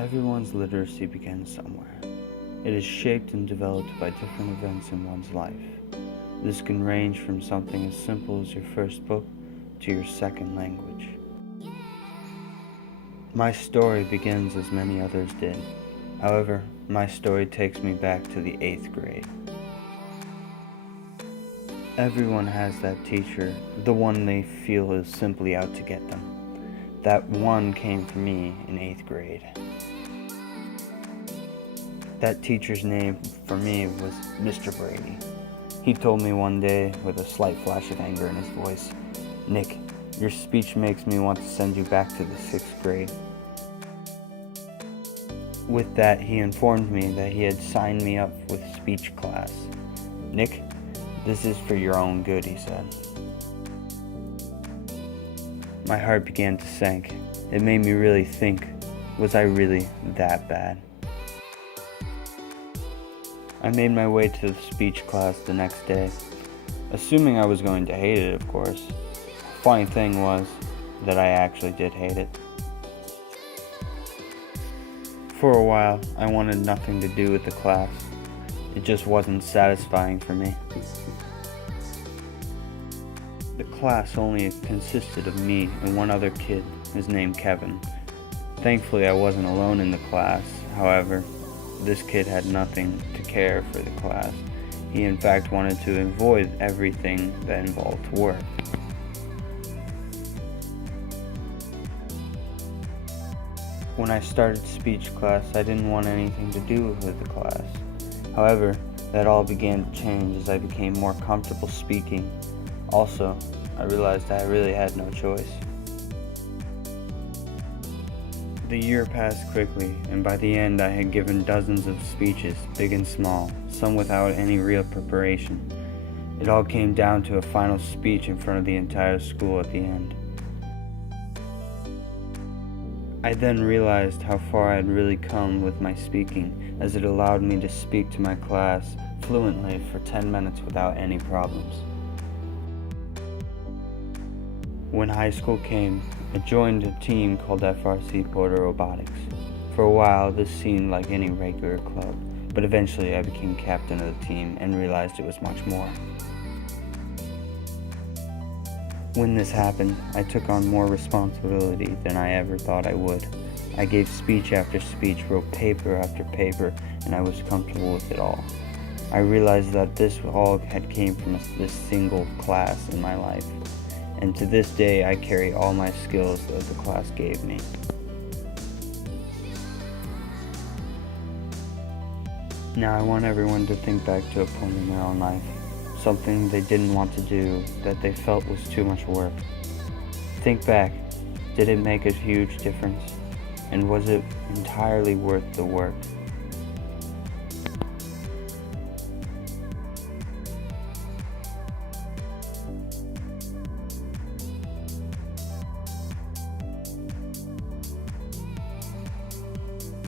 Everyone's literacy begins somewhere. It is shaped and developed by different events in one's life. This can range from something as simple as your first book to your second language. My story begins as many others did. However, my story takes me back to the 8th grade. Everyone has that teacher, the one they feel is simply out to get them. That one came for me in 8th grade. That teacher's name for me was Mr. Brady. He told me one day with a slight flash of anger in his voice, "Nick, your speech makes me want to send you back to the 6th grade." With that, he informed me that he had signed me up with speech class. "Nick, this is for your own good," he said. My heart began to sink. It made me really think, was I really that bad? I made my way to the speech class the next day, assuming I was going to hate it, of course. Funny thing was that I actually did hate it. For a while, I wanted nothing to do with the class. It just wasn't satisfying for me. The class only consisted of me and one other kid, his name Kevin. Thankfully, I wasn't alone in the class. However, this kid had nothing to care for the class. He in fact wanted to avoid everything that involved work. When I started speech class, I didn't want anything to do with the class. However, that all began to change as I became more comfortable speaking. Also, I realized I really had no choice. The year passed quickly, and by the end I had given dozens of speeches, big and small, some without any real preparation. It all came down to a final speech in front of the entire school at the end. I then realized how far I had really come with my speaking, as it allowed me to speak to my class fluently for 10 minutes without any problems. When high school came, I joined a team called FRC Porter Robotics. For a while, this seemed like any regular club, but eventually I became captain of the team and realized it was much more. When this happened, I took on more responsibility than I ever thought I would. I gave speech after speech, wrote paper after paper, and I was comfortable with it all. I realized that this all had came from this single class in my life. And to this day, I carry all my skills that the class gave me. Now I want everyone to think back to a point in their own life, something they didn't want to do, that they felt was too much work. Think back, did it make a huge difference? And was it entirely worth the work?